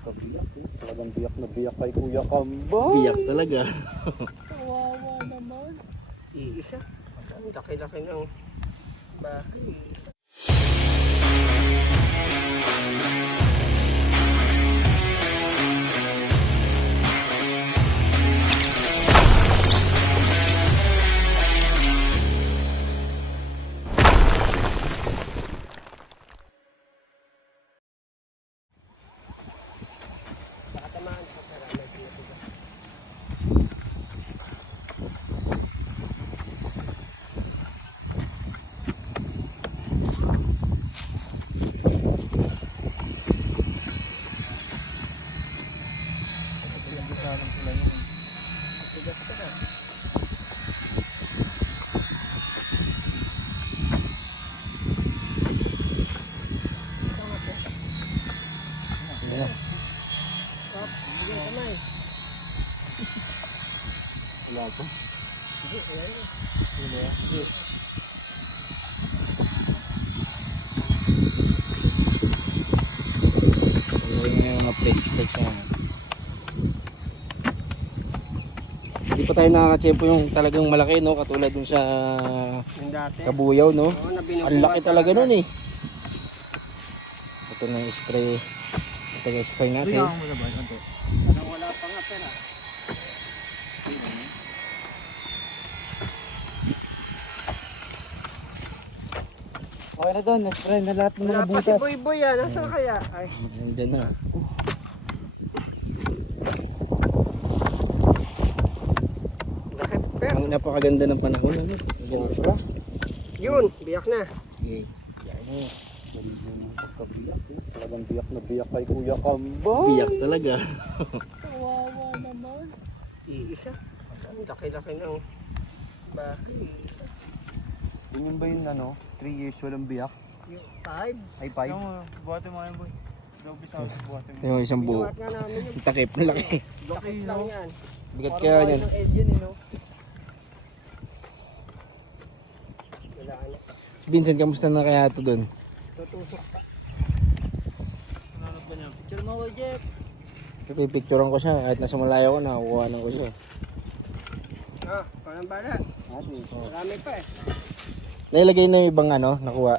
Kabiyak eh. Talagang biyak na biyak kay Kuya Kambal. Biyak talaga. Kawawa naman. Iisa. Ang laki-laki ng bahay. Nakatamaan sa karamay dito. Wala po. Wala yung mga flex na. Hindi pa tayo nakakatsempo yung talagang malaki, no? Katulad dun sa Yung dati. Kabuyaw, no? Oo, na binubuhat Ang laki talaga nun eh. Ito na yung spray. Ito yung spray natin. Parang wala pa nga pera. Okay na doon, spray na lahat ng Wala mga pa si butas. Boy Boy ah. Nasaan kaya? Ay. Nandyan na. Laki pera. Ang napakaganda ng panahon, ano? Ganda. Yun. Biyak na. Okay. Yan mo. Kabiyak eh. Talagang biyak na biyak kay Kuya Kambal. Biyak talaga. Kawawa naman. Iisa. Ang laki-laki ng bahay. Yun ba yung 3 years walang biyak? Yung 5. Ay 5? Buhatin mo yan, boy. Dobi sa buhatin mo. Yung isang buo. Binuhat nga namin yung Takip na laki. bakit lang yan. Bigat Parang kaya bahay yan. ng alien eh, no? Wala na. Vincent, kamusta na kaya ito doon? Tutusok pa. Nanap ba niya? Picture mo, boy, Jeff. Pipicturean ko siya. Kahit nasa malayo ko, nakakuha ko siya. Ah, parang balat. Marami pa eh. Nailagay na yung ibang nakuha.